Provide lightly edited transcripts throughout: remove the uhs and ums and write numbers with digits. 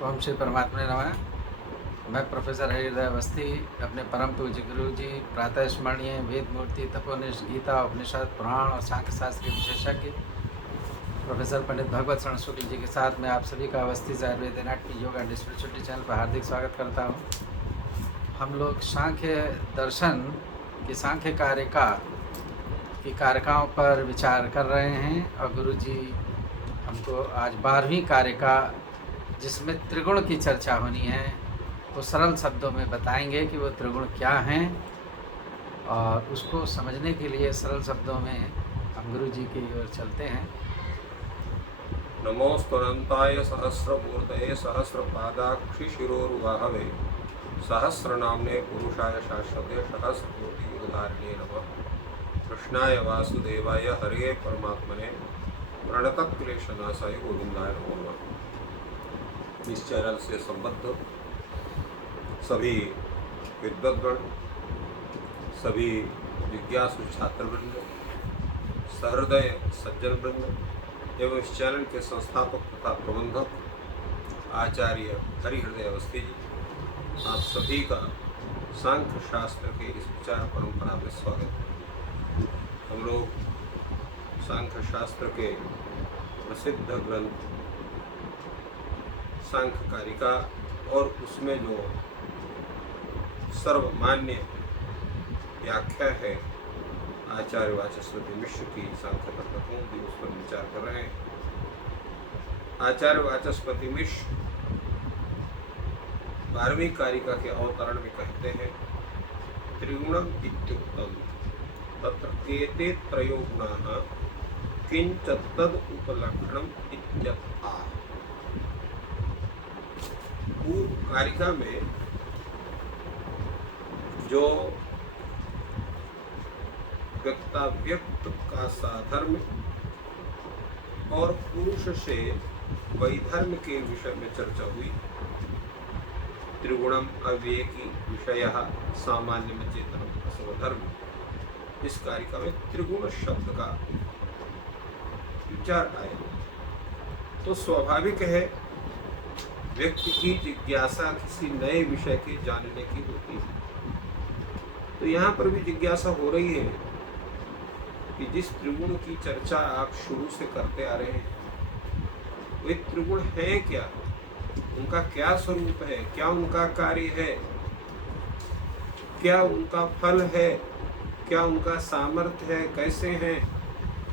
ओम श्री परमात्मा नमः। मैं प्रोफेसर हरिहृदय अवस्थी अपने परम पूज्य गुरु जी प्रातः स्मरणीय वेद मूर्ति तपोनिष्ठ गीता उपनिषद पुराण और सांख्य शास्त्र के विशेषज्ञ प्रोफेसर पंडित भगवत शरण शुक्ल जी के साथ मैं आप सभी का अवस्थी से आयुर्वेद एनाटमी योग एंड स्पिरिचुअलिटी चैनल पर हार्दिक स्वागत करता हूँ। हम लोग सांख्य दर्शन की सांख्य कारिका की कारिकाओं पर विचार कर रहे हैं और गुरु जी हमको आज 12वीं कारिका जिसमें त्रिगुण की चर्चा होनी है तो सरल शब्दों में बताएंगे कि वो त्रिगुण क्या हैं, और उसको समझने के लिए सरल शब्दों में हम गुरु जी की ओर चलते हैं। नमोस्तुनन्ताय सहस्रमूर्तये सहस्रपादाक्षि शिरोरुबाहवे सहस्रनाम्ने पुरुषाय शाश्वते सहस्रकोटियुगधारिणे नमः। कृष्णाय वासुदेवाय हरे परमात्मने प्रणतक्लेशनाशाय गोविंदाय नमो नमः। इस चैनल से संबद्ध सभी विद्वद्गण, सभी जिज्ञासु छात्रवृंद, सहृदय सज्जन वृंद एवं इस चैनल के संस्थापक तथा प्रबंधक आचार्य हरिहृदय अवस्थी जी, आप सभी का सांख्य शास्त्र के इस विचार परंपरा में स्वागत है। हम लोग सांख्य शास्त्र के प्रसिद्ध ग्रंथ सांख्य कारिका और उसमें जो सर्वमान्य व्याख्या है आचार्य वाचस्पति मिश्र की सांख्य तत्वों की, उस पर विचार कर रहे हैं। आचार्य वाचस्पति मिश्र 12वीं कारिका के अवतरण में कहते हैं, त्रिगुणम इत्युक्तम तत्र केते त्रयो गुणाः किंच तद उपलक्षणम इत्यतः। पूर्व कारिका में जो व्यक्ताव्यक्त का साधर्म और पुरुष से वैधर्म के विषय में चर्चा हुई। त्रिगुणम अव्ययी विषय सामान्य में चेतनम स्वधर्म। इस कारिका में त्रिगुण शब्द का विचार आया तो स्वाभाविक है व्यक्ति की जिज्ञासा किसी नए विषय के जानने की होती है। तो यहाँ पर भी जिज्ञासा हो रही है कि जिस त्रिगुण की चर्चा आप शुरू से करते आ रहे हैं वे त्रिगुण हैं क्या, उनका क्या स्वरूप है, क्या उनका कार्य है, क्या उनका फल है, क्या उनका सामर्थ्य है, कैसे हैं,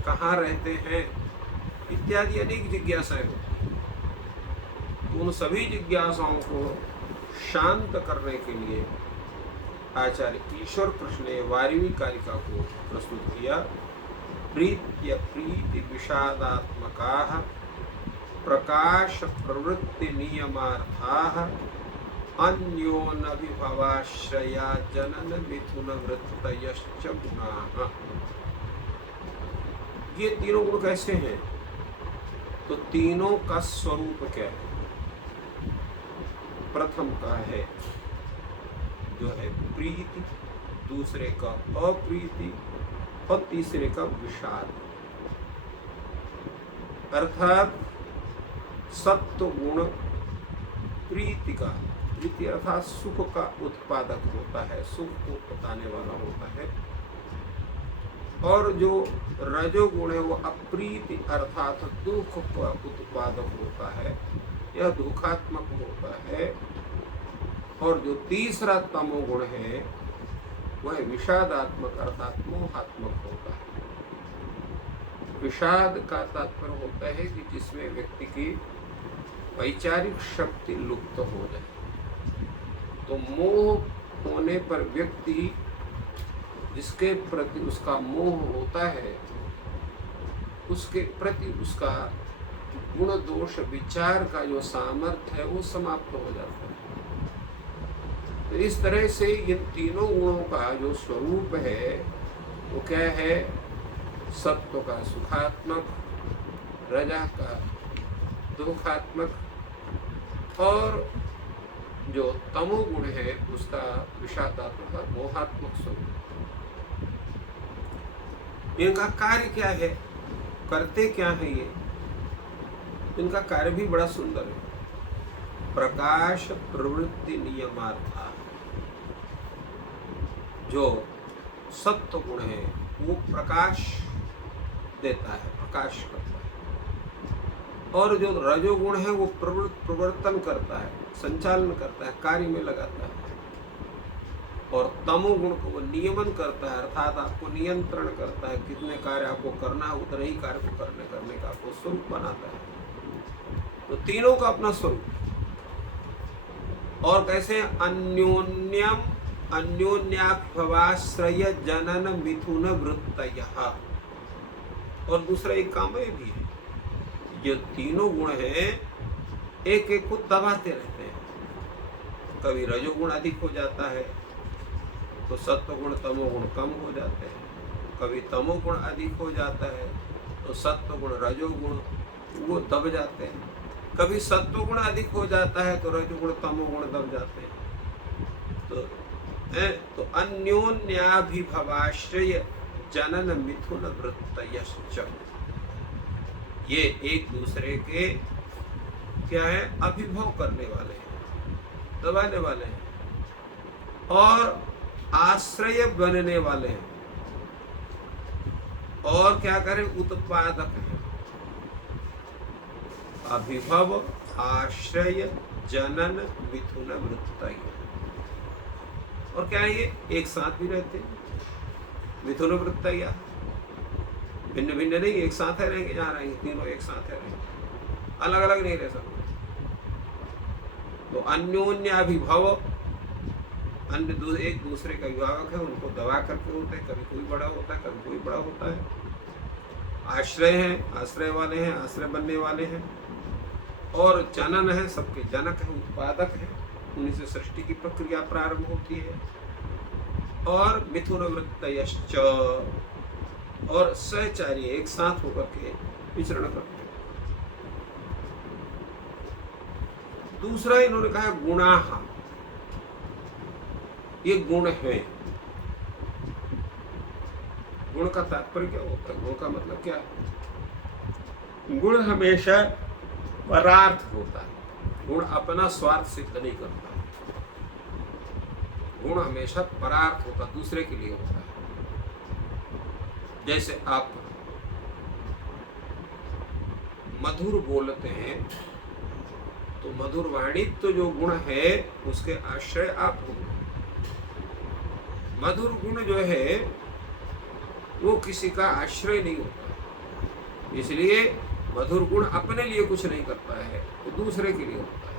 कहाँ रहते हैं, इत्यादि अनेक जिज्ञासाएं होती हैं। उन सभी जिज्ञासाओं को शांत करने के लिए आचार्य ईश्वर कृष्ण ने 12वीं कारिका को प्रस्तुत किया। प्रीत्य प्रीति विषादात्मकाः प्रकाश प्रवृत्ति नियमार्थाः अन्योनभिभवाश्रया जनन मिथुन वृत्तयश्च गुणाः। ये तीनों गुण कैसे हैं? तो तीनों का स्वरूप क्या है? प्रथम का है जो है प्रीति, दूसरे का अप्रीति और तीसरे का विषाद। अर्थात सत्व गुण प्रीति का, प्रीति अर्थात सुख का उत्पादक होता है, सुख को बताने वाला होता है। और जो रजोगुण है वो अप्रीति अर्थात दुख का उत्पादक होता है, यह दुखात्मक होता है। और जो तीसरा तमोगुण है वह विषादात्मक अर्थात मोहात्मक होता है। विषाद का तात्पर्य होता है कि जिसमें व्यक्ति की वैचारिक शक्ति लुप्त हो जाए। तो मोह होने पर व्यक्ति जिसके प्रति उसका मोह होता है उसके प्रति उसका गुण दोष विचार का जो सामर्थ्य है वो समाप्त हो जाता है। तो इस तरह से इन तीनों गुणों का जो स्वरूप है वो क्या है? सत्व का सुखात्मक, रजा का दुखात्मक और जो तमोगुण है उसका विषादात्मक मोहात्मक स्वरूप। इनका कार्य क्या है, करते क्या है ये? इनका कार्य भी बड़ा सुंदर है। प्रकाश प्रवृत्ति नियमार्था। जो सत्व गुण है वो प्रकाश देता है, प्रकाश करता है, और जो रजोगुण है वो प्रवर्तन करता है, संचालन करता है, कार्य में लगाता है, और तमोगुण को वो नियमन करता है, अर्थात आपको नियंत्रण करता है, कितने कार्य आपको करना है उतने ही कार्य को करने का आपको स्वरूप बनाता है। तो तीनों का अपना स्वरूप, और कैसे अन्योन्याभवाश्रय जनन मिथुन वृत्तयः, और दूसरा एक काम भी है, ये तीनों गुण हैं एक एक को दबाते रहते हैं। कभी रजोगुण अधिक हो जाता है तो सत्वगुण तमोगुण कम हो जाते हैं, कभी तमोगुण अधिक हो जाता है तो सत्वगुण रजोगुण वो दब जाते हैं, कभी सत्वगुण अधिक हो जाता है तो रजोगुण तमोगुण दब जाते हैं। तो अन्योन्याभिभवाश्रय जनन मिथुन वृत्तयश्च, ये एक दूसरे के क्या है, अभिभव करने वाले हैं, दबाने वाले हैं, और आश्रय बनने वाले हैं, और क्या करें, उत्पादक हैं। अभिभव आश्रय जनन मिथुन वृत्तय, और क्या है ये एक साथ भी रहते हैं। मिथुन वृत्तय भिन्न भिन्न नहीं, एक साथ है रहेंगे, जहाँ रहेंगे तीनों एक साथ है रहेंगे, अलग अलग नहीं रह सकते। तो अन्योन्याभिभव, अन्य एक दूसरे का अभिभावक है, उनको दबा करके होते हैं, कभी कोई बड़ा होता है कभी कोई बड़ा होता है। आश्रय हैं, आश्रय वाले हैं, आश्रय बनने वाले हैं, और जनन है, सबके जनक है, उत्पादक है, उन्हीं से सृष्टि की प्रक्रिया प्रारंभ होती है। और मिथुन वृत्तयश्च, और सहचारी एक साथ होकर के विचरण करते हैं। दूसरा इन्होंने कहा गुणाः, ये गुण है। गुण का तात्पर्य क्या होता है, गुण का मतलब क्या है? गुण हमेशा परार्थ होता है, गुण अपना स्वार्थ सिद्ध नहीं करता। गुण हमेशा परार्थ होता, दूसरे के लिए होता है। जैसे आप मधुर बोलते हैं तो मधुर वाणित्व जो गुण है उसके आश्रय आप हो। मधुर गुण जो है वो किसी का आश्रय नहीं होता, इसलिए मधुर गुण अपने लिए कुछ नहीं करता है, वो दूसरे के लिए होता है।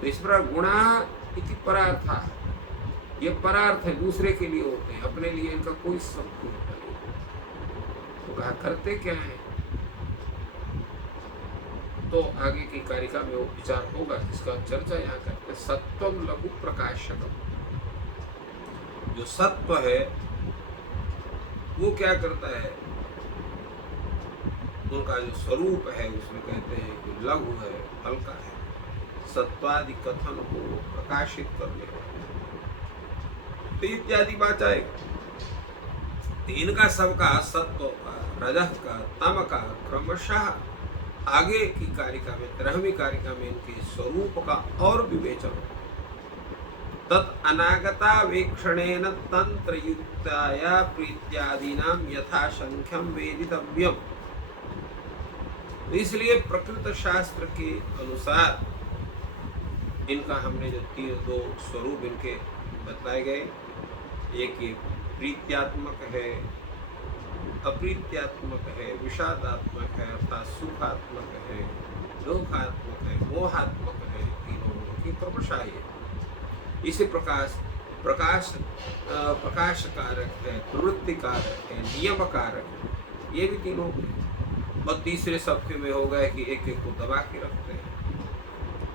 तो इस प्रकार गुणा इति परार्था, ये परार्थ है, दूसरे के लिए होते हैं, अपने लिए इनका कोई संबंध नहीं। तो कहा करते क्या है, तो आगे की कारिका में वो विचार होगा, जिसका चर्चा यहाँ करते। सत्वम लघु प्रकाशकम, जो सत्व है वो क्या करता है, उनका जो स्वरूप है उसमें कहते हैं कि लघु है, हल्का है, सत्वादि कथन को प्रकाशित करने वाला, तो इत्यादि बात आएगा। इनका सबका, सत्व का, रजः का, तम का, क्रमशः आगे की कारिका में, 13वीं कारिका में इनके स्वरूप का और विवेचन। तत् अनागतावेक्षणेन तंत्रयुक्ताया प्रीत्यादीनां यथासंख्यम वेदितव्यम। इसलिए प्रकृत शास्त्र के अनुसार इनका हमने जो दो स्वरूप इनके बतलाए गए, एक ये प्रीत्यात्मक है, अप्रीत्यात्मक है, विषादात्मक है अर्थात सुखात्मक है, दुखात्मक है, मोहात्मक है, तीनों की क्रमशः है। इसी प्रकाश कारक है, प्रवृत्ति कारक है, नियम कारक है, ये भी तीनों हैं। और तीसरे सबके में हो गए कि एक एक को दबा के रखते हैं,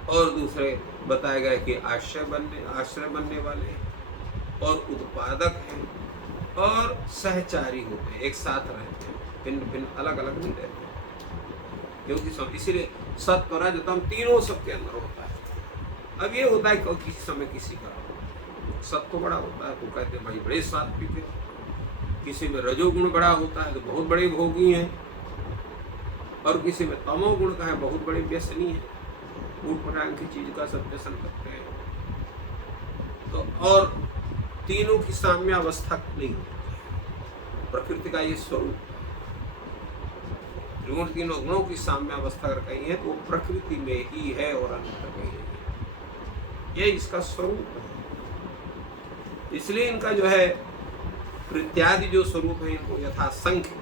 और दूसरे बताए गए कि आश्रय बनने वाले हैं, और उत्पादक हैं, और सहचारी होते हैं, एक साथ रहते हैं, भिन्न भिन्न अलग अलग नहीं रहते हैं। क्योंकि इसीलिए सत्व रज तम तीनों सबके अंदर होता है। अब ये होता है कि किसी समय किसी का सत्व बड़ा होता है तो कहते हैं भाई बड़े सात्विक है, किसी में रजोगुण बड़ा होता है तो बहुत बड़े भोगी हैं, और किसी में तमोगुण का है बहुत बड़े व्यसनी है। ऊटपटांग की चीज का सब व्यसन करते हैं। तो और तीनों की साम्यावस्था नहीं होती। प्रकृति का ये स्वरूप, त्रिगुण तीनों गुणों की साम्यावस्था अगर कहीं है तो वो प्रकृति में ही है और अन्यत्र कहीं नहीं है। ये इसका स्वरूप है। इसलिए इनका जो है प्रत्यादि जो स्वरूप है, इनको यथा संख्य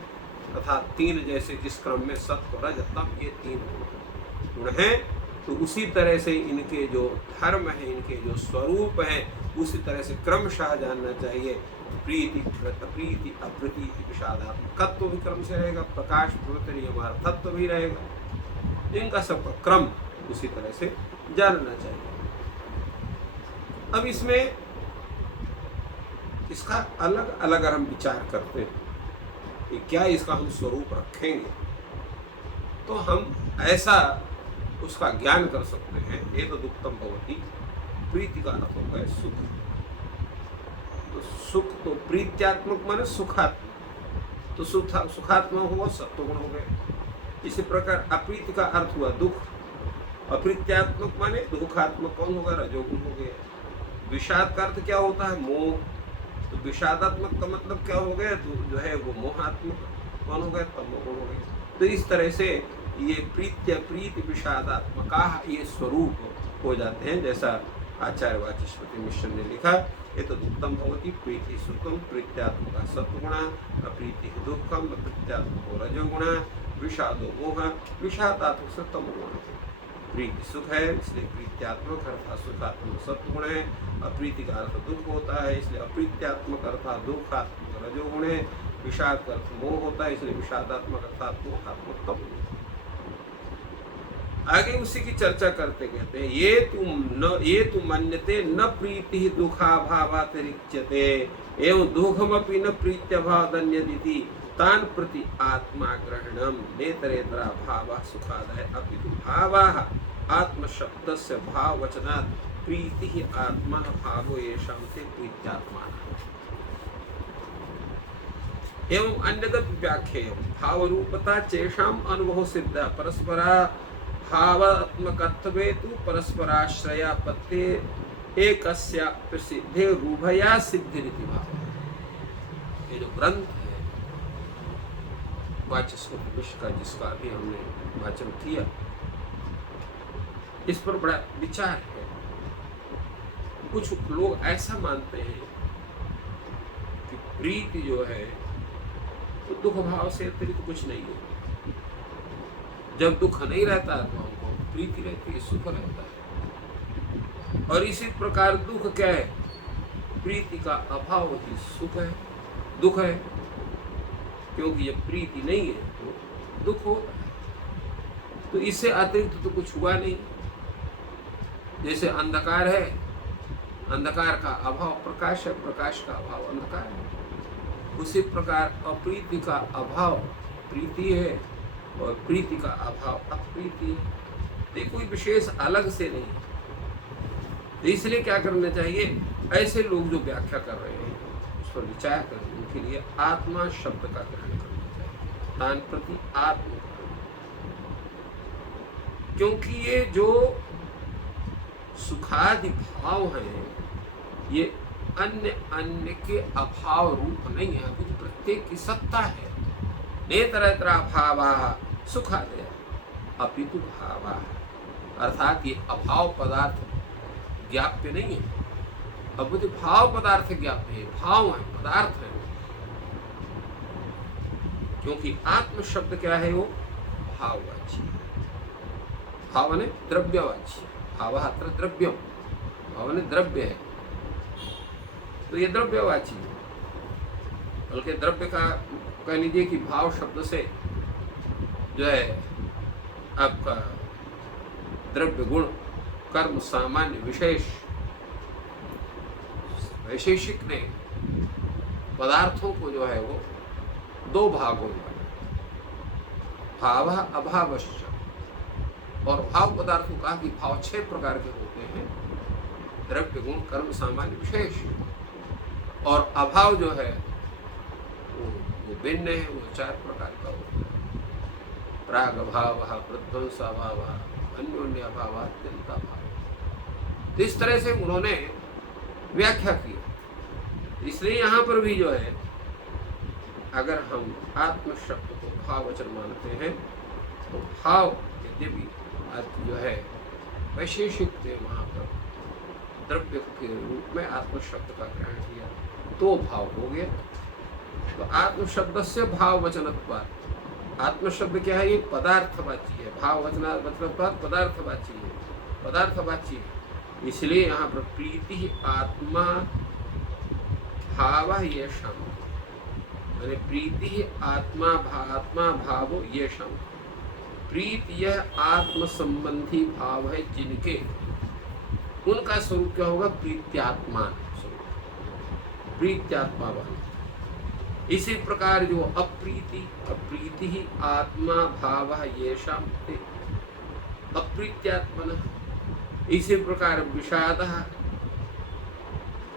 तथा तीन जैसे जिस क्रम में सत्व रज तम ये तीन गुण हैं, तो उसी तरह से इनके जो धर्म है, इनके जो स्वरूप हैं, उसी तरह से क्रमशः जानना चाहिए। प्रीति प्रीति अप्रीति विषादात्मकत्व भी क्रम से रहेगा, प्रकाश प्रवृत्ति हमारा तत्व भी रहेगा, इनका सबका क्रम उसी तरह से जानना चाहिए। अब इसमें इसका अलग अलग अगर हम विचार करते हैं कि क्या इसका हम स्वरूप रखेंगे, तो हम ऐसा उसका ज्ञान कर सकते हैं। ये तो दुक्तम भवती, प्रीति का अर्थ होता है सुख। तो सुख तो प्रीत्यात्मक माने सुखात्मक, तो सुखात्मक हुआ सत्वगुण हो गए। इसी प्रकार अप्रीति का अर्थ हुआ दुख, अप्रीत्यात्मक माने दुखात्मक कौन होगा, रजोगुण हो गया। विषाद का अर्थ क्या होता है, मोह, तो विषादात्मक का मतलब क्या हो गया, तो जो है वो मोहात्मक कौन हो गया, तमोगुण हो गया। तो इस तरह से ये प्रीत्य प्रीति विषादात्मका ये स्वरूप हो जाते हैं। जैसा आचार्य वाचस्पति मिश्र ने लिखा, ये तो दुक्तम भवती प्रीति सुखम प्रीत्यात्मका सत्वगुणा, अप्रीति दुखम प्रीत्यात्मको रजोगुणा, विषादो मोह विषादात्मक से तमोगुण। प्रीति सुख है इसलिए प्रीत्यात्मक अर्थात सुखात्मक सत्वगुण है, अप्रीति का अर्थ दुख होता है इसलिए अप्रीत्यात्मक अर्थात दुखात्मक रजोगुण है, विषाद का अर्थ मोह होता है इसलिए विषादात्मक अर्थात मोहात्मक तमोगुण। आगे उसी की चर्चा करते कहते हैं, ये तु मन्यते न प्रीति दुखाभावातिरिच्यते एवं दुखमपि न प्रीत्यभावदन्यदिति तान प्रति आत्मा ग्रहणम नेतरेतरा भावः सुखादय अपि तु भावः आत्मशब्दस्य भाववचनात् प्रीतिः आत्मा भावो येषां ते प्रीत्यात्मा। एवं अन्यदपि व्याख्येयं भावरूपता चेषाम् अनुभव सिद्ध परस्परा भावात्मकत्वे तु परस्पराश्रयापत्ते एकस्या प्रसिद्धे रूभया सिद्धिरिति भाव। ये जो ग्रंथ है वाचस्पति मिश्र का, जिसका अभी हमने वाचन किया, इस पर बड़ा विचार है। कुछ लोग ऐसा मानते हैं कि प्रीति जो है तो दुख भाव से अतिरिक्त कुछ नहीं है। जब दुख नहीं रहता तो हमको प्रीति रहती है, सुख रहता है। और इसी प्रकार दुख क्या है, प्रीति का अभाव ही सुख है, दुख है। क्योंकि जब प्रीति नहीं है तो दुख होता है। तो इससे अतिरिक्त तो कुछ हुआ नहीं। जैसे अंधकार है, अंधकार का अभाव प्रकाश है, प्रकाश का अभाव अंधकार है। उसी प्रकार अप्रीति का अभाव प्रीति है और प्रीति का अभाव अप्रीति है। तो कोई विशेष अलग से नहीं। तो इसलिए क्या करना चाहिए, ऐसे लोग जो व्याख्या कर रहे हैं उस पर विचार करने के लिए आत्मा शब्द का ग्रहण करना चाहिए, तान प्रति आत्म। क्योंकि ये जो सुखादि भाव हैं ये अन्य अन्य के अभाव रूप नहीं है, कुछ प्रत्येक की सत्ता है। नेतरेतरा भावा सुखादय अपितु भावा, अर्थात ये अभाव पदार्थ ज्ञाप्य नहीं है। अब तो भाव पदार्थ ज्ञाप्य है, भाव है, पदार्थ है। क्योंकि आत्म शब्द क्या है, वो भाववाची, भाव ने द्रव्यवाची, भाव अत्र द्रव्यम, भाव ने द्रव्य है, तो ये द्रव्यवाची है। बल्कि द्रव्य का कह लीजिए कि भाव शब्द से जो है आपका द्रव्य गुण कर्म सामान्य विशेष वैशेषिक ने पदार्थों को जो है वो दो भागों में, भाव अभावश्च, और भाव पदार्थों का कि भाव 6 प्रकार के होते हैं, द्रव्य गुण कर्म सामान्य विशेष। और अभाव जो है वो भिन्न है, वो 4 प्रकार का होता है। प्राग भाव, प्रध्वंस भाव, अन्योन्य अभावात्यंत अभाव। तो इस तरह से उन्होंने व्याख्या की। इसलिए यहाँ पर भी जो है, अगर हम आत्म शब्द को भाववचन मानते हैं तो भाव यद्यपि अर्थ जो है वैशेषिक थे, वहाँ पर द्रव्य के रूप में आत्म शब्द का ग्रहण किया तो भाव हो गया। तो आत्म शब्द से भाववचनत्वात्, आत्म शब्द क्या है, ये पदार्थवाची है। भाववचनत्वात् पदार्थवाची है, पदार्थवाची है। इसलिए यहाँ पर प्रीति आत्मा भाव ये शम, मैंने प्रीति आत्मा भाव ये शम। प्रीत यह आत्म संबंधी भाव है जिनके, उनका स्वरूप क्या होगा, प्रीत्यात्मा स्वरूप, प्रीत्यात्मा वाले। इसी प्रकार जो अप्रीति ही आत्मा भाव ये शम, अप्रीत्यात्मन। इसी प्रकार विषाद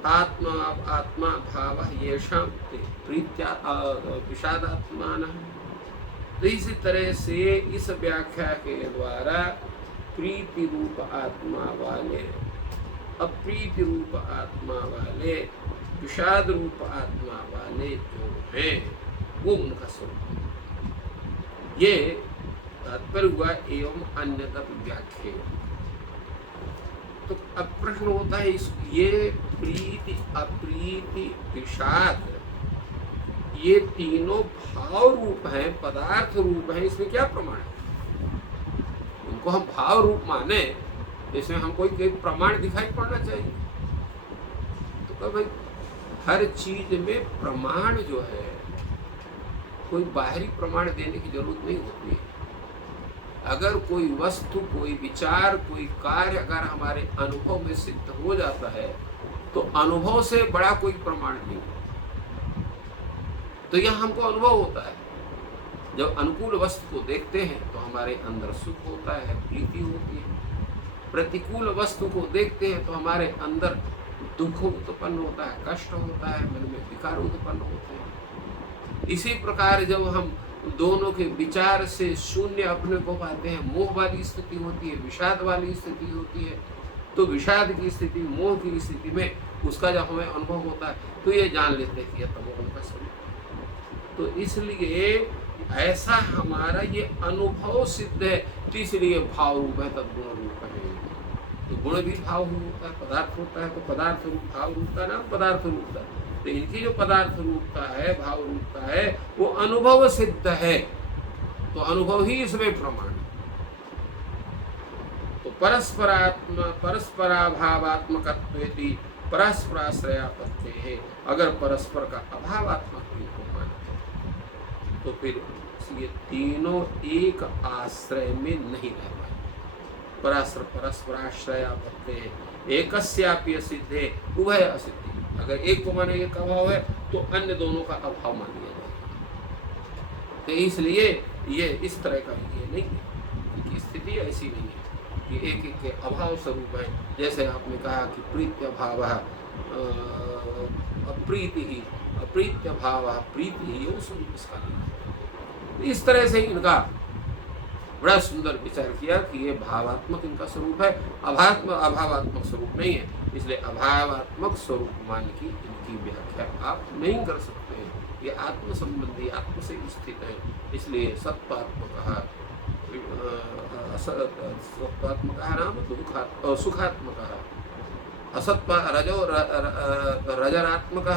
आत्मा भाव येषां प्रीत्या विषादात्मान। तो इसी तरह से इस व्याख्या के द्वारा प्रीति रूप आत्मा वाले, अप्रीति रूप आत्मा वाले, विषाद रूप आत्मा वाले जो हैं वो उनका स्वरूप। ये तात्पर्य हुआ एवं अन्यथा व्याख्या। तो अब प्रश्न होता है, इस ये प्रीति अप्रीति विषाद ये तीनों भाव रूप हैं, पदार्थ रूप हैं, इसमें क्या प्रमाण है? इनको हम भाव रूप माने, इसमें हमको एक प्रमाण दिखाई पड़ना चाहिए। तो भाई हर चीज में प्रमाण जो है, कोई बाहरी प्रमाण देने की जरूरत नहीं होती है। अगर कोई वस्तु, कोई विचार, कोई कार्य अगर हमारे अनुभव में सिद्ध हो जाता है तो अनुभव से बड़ा कोई प्रमाण नहीं। तो यह हमको अनुभव होता है। जब अनुकूल वस्तु को देखते हैं तो हमारे अंदर सुख होता है, प्रीति होती है। प्रतिकूल वस्तु को देखते हैं तो हमारे अंदर दुख उत्पन्न होता है, कष्ट होता है, मन में विकार उत्पन्न होते हैं। इसी प्रकार जब हम दोनों के विचार से शून्य अपने को पाते हैं, मोह वाली स्थिति होती है, विषाद वाली स्थिति होती है। तो विषाद की स्थिति, मोह की स्थिति में उसका जब हमें अनुभव होता है तो ये जान लेते हैं कि यह तमोगुण का स्वरूप। तो इसलिए ऐसा हमारा ये अनुभव सिद्ध है, तो इसलिए भाव रूप है, तद्गुण रूप है। तो गुण भी भाव होता है, पदार्थ होता है, तो पदार्थ रूप भाव रूप का नाम पदार्थ रूप का। तो इनकी जो पदार्थ रूपता है, भाव रूपता है, वो अनुभव सिद्ध है। तो अनुभव ही इसमें प्रमाण। तो परस्पराभावात्मकत्वेति परस्पराश्रयापत्ते है। अगर परस्पर का अभावात्मक को माने तो फिर ये तीनों एक आश्रय में नहीं रह पाए। परस्पराश्रयापत्ते एकस्यापि असिद्धे उभय असिद्धि। अगर एक को माने एक अभाव है तो अन्य दोनों का अभाव मान लिया जाएगा। तो इसलिए ये इस तरह का ये नहीं है कि स्थिति ऐसी नहीं है कि एक एक के अभाव स्वरूप है। जैसे आपने कहा कि प्रीत्य भाव अप्रीति ही, अप्रीत्य भाव प्रीति ही, वो स्वरूप इसका नहीं है। इस तरह से इनका बड़ा सुंदर विचार किया कि ये भावात्मक इनका स्वरूप है, अभावात्मक स्वरूप नहीं है। इसलिए अभावात्मक स्वरूप मान की इनकी व्याख्या आप नहीं कर सकते हैं। ये आत्म संबंधी, आत्म से स्थित है। इसलिए सत्वात्मक सत्वात्मक नाम सुखात्मक, असत्व रजरात्मक,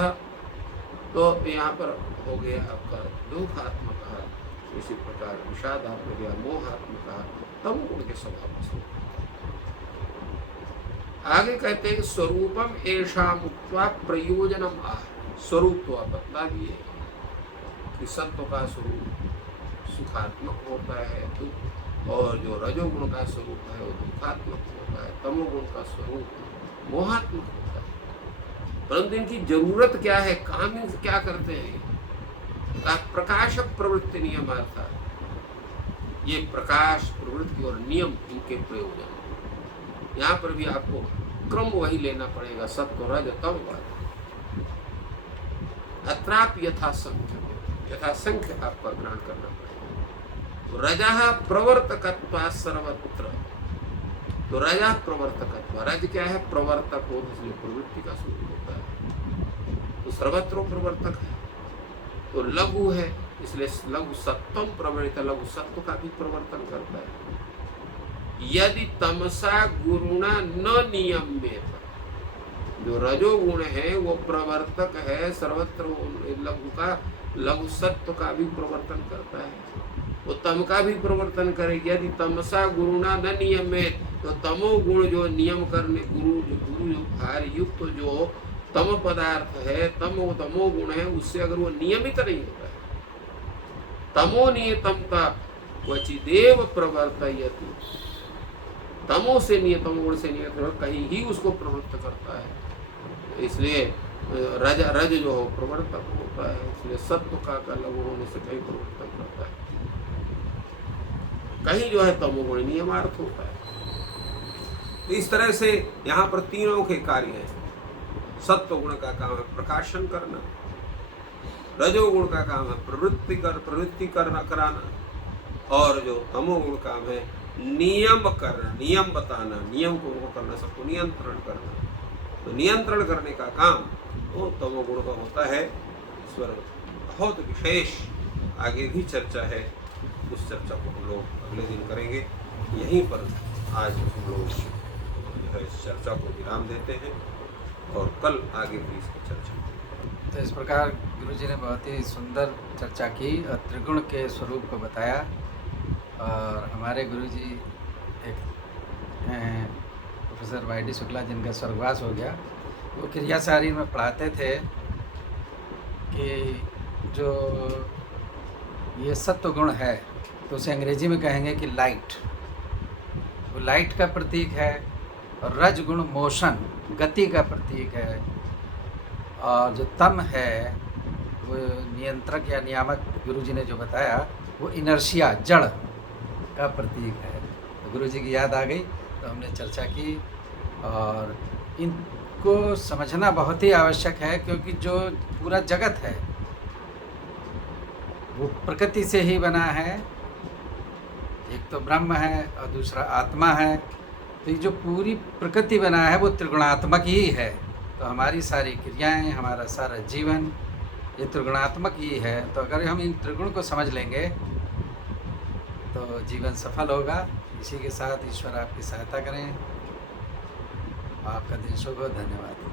तो यहाँ पर हो गया आपका दुखात्मक। इसी प्रकार विषादात्मक या मोहात्मक तमोगुण के स्वभाव से। आगे कहते हैं स्वरूपम एषाम उक्त्वा प्रयोजनम आह। स्वरूप तो आप बता दिए कि सत्व का स्वरूप सुखात्मक होता है दुख, और जो रजोगुण का स्वरूप है वो दुखात्मक होता है, तमोगुण का स्वरूप मोहात्मक होता है। परंतु इनकी जरूरत क्या है, काम क्या करते हैं? प्रकाश प्रवृत्ति नियम अर्थात ये प्रकाश प्रवृत्ति और नियम इनके प्रयोजन। यहाँ पर भी आपको क्रम वही लेना पड़ेगा, सत्व रज तम वाला। अत्राप यथासंख्य आपका ग्रहण करना पड़ेगा। रजः प्रवर्तकत्वात् सर्वत्र, तो रजा प्रवर्तकत्व, रज क्या है? प्रवर्तक हो, इसलिए प्रवृत्ति का स्वरूप होता है, तो सर्वत्र प्रवर्तक है। तो लघु है, इसलिए लघु सत्वम प्रवृत्त, लघु सत्व का भी प्रवर्तन करता है। यदि तमसा गुरुणा न नियम्येत, जो रजोगुण है वो प्रवर्तक है, सर्वत्र लघु का, लघु सत्व का भी प्रवर्तन करता है, वो तम का भी प्रवर्तन करे। यदि तमसा गुरुणा न नियमेत, तो तमो गुण जो नियम करने, गुरु जो भार युक्त जो तम पदार्थ है, तमो गुण है, उससे अगर वो नियमित नहीं होता है, तमो नियतमता क्वचिदेव प्रवर्तयति, तमो से नियतम गुण से नियत कहीं ही उसको प्रवृत्त करता है। इसलिए रज जो हो प्रवर्तक होता है, इसलिए सत्व का लघु होने से कहीं प्रवर्तन करता है, कहीं जो है तमोगुण नियमार्थ होता है। तो इस तरह से यहाँ पर तीनों के कार्य हैं। सत्व गुण का काम है प्रकाशन करना, रजोगुण का काम है प्रवृत्ति करना कराना, और जो तमोगुण काम है नियम करना, नियम बताना, नियम को करना, सबको नियंत्रण करना। तो नियंत्रण करने का काम वो तमोगुण का होता है। इस पर बहुत विशेष आगे भी चर्चा है, उस चर्चा को हम लोग अगले दिन करेंगे। यहीं पर आज हम लोग जो है इस चर्चा को विराम देते हैं और कल आगे भी इसकी चर्चा। तो इस प्रकार गुरुजी ने बहुत ही सुंदर चर्चा की और त्रिगुण के स्वरूप को बताया। और हमारे गुरुजी एक प्रोफेसर वाई.डी. शुक्ला, जिनका स्वर्गवास हो गया, वो क्रियासारी में पढ़ाते थे कि जो ये सत्व गुण है तो उसे अंग्रेजी में कहेंगे कि लाइट, वो लाइट का प्रतीक है, और रज गुण मोशन, गति का प्रतीक है, और जो तम है वो नियंत्रक या नियामक, गुरुजी ने जो बताया वो इनर्शिया, जड़ का प्रतीक है। तो गुरुजी की याद आ गई तो हमने चर्चा की, और इनको समझना बहुत ही आवश्यक है, क्योंकि जो पूरा जगत है वो प्रकृति से ही बना है। एक तो ब्रह्म है और दूसरा आत्मा है, तो ये जो पूरी प्रकृति बना है वो त्रिगुणात्मक ही है। तो हमारी सारी क्रियाएं, हमारा सारा जीवन ये त्रिगुणात्मक ही है। तो अगर हम इन त्रिगुण को समझ लेंगे तो जीवन सफल होगा। इसी के साथ ईश्वर आपकी सहायता करें। आपका दिन शुभ हो। धन्यवाद।